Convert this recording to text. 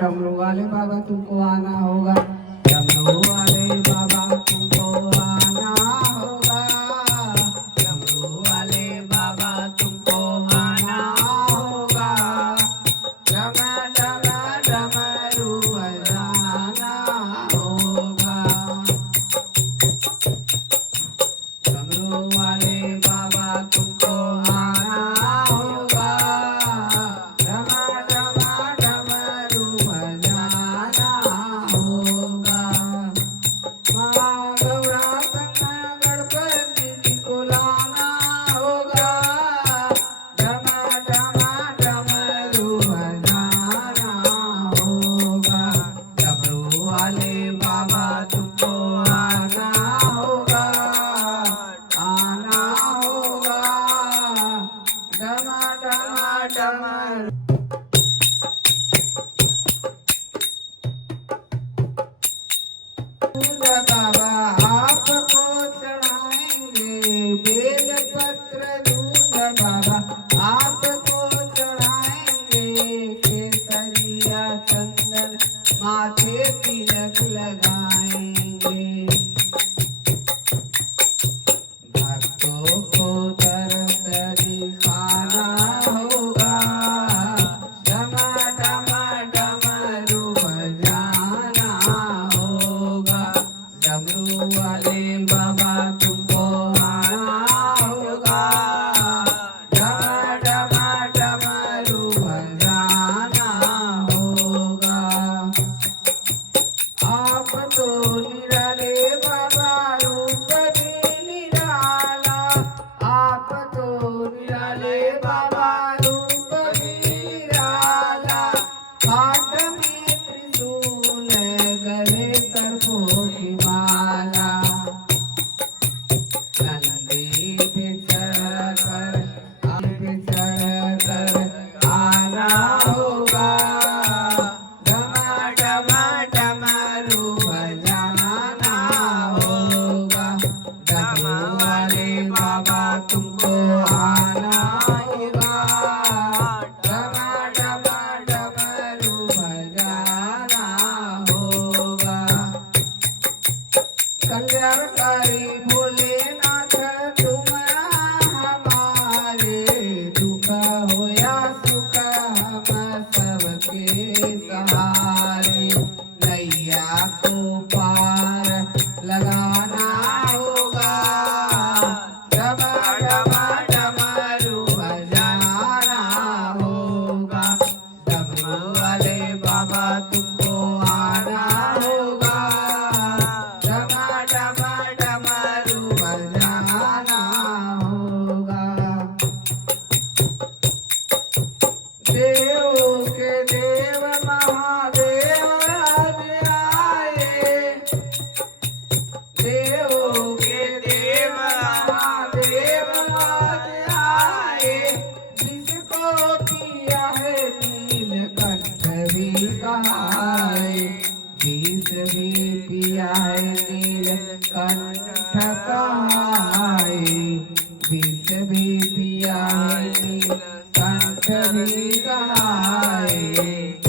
डमरू वाले बाबा तुमको आना होगा, डमरू वाले बाबा तुमको आना होगा, डमरू वाले बाबा तुमको आना होगा, डम डम डमरू बजाना होगा, डमरू वाले बाबा तुमको आना होगा, डम डम डमरू बजाना होगा। माँ गौरा संग गणपति को लाना होगा, डम डम डमरू बजाना होगा, डमरू वाले बाबा तुमको आना होगा, आना होगा, डम डम डमरू। बाबा आपको चढ़ाएंगे बेलपत्र दूध, बाबा आपको चढ़ाएंगे केसरिया चंदन, माथे तिलक लगाएंगे, भक्तों को दर्श दिखाना होगा, डम डम डमरू बजाना होगा, डमरू वाले बाबा तुमको आना होगा, डम डम डमरू बजाना होगा। आप तो निराले बाबा रूप भी निराला, आप तो निराले बाबा रूप भी निराला, हाथ में त्रिशूल गले सर्पों की माला, नंदी पे चढ़कर आना होगा, डम डम डमरू बजाना होगा, डमरू वाले बाबा तुमको आना होगा, डम डम डमरू बजाना होगा। कल्याणकारी भोलेनाथ तुम हमारे, दुख हो या सुख हम सबके सहारे, नैया को पार लगाना होगा, डम डम डमरू बजाना होगा, डमरू वाले बाबा तुमको आना होगा, डम डम डमरू बजाना होगा। देवों के देव महादेव आज आए, देवों के देव महादेव आज आए, जिसको किया है नीलकंठ भी कहाए, जिस भी पिया है नीलकंठ कहाए, विष भी पिया है नीलकंठ भी कहाए।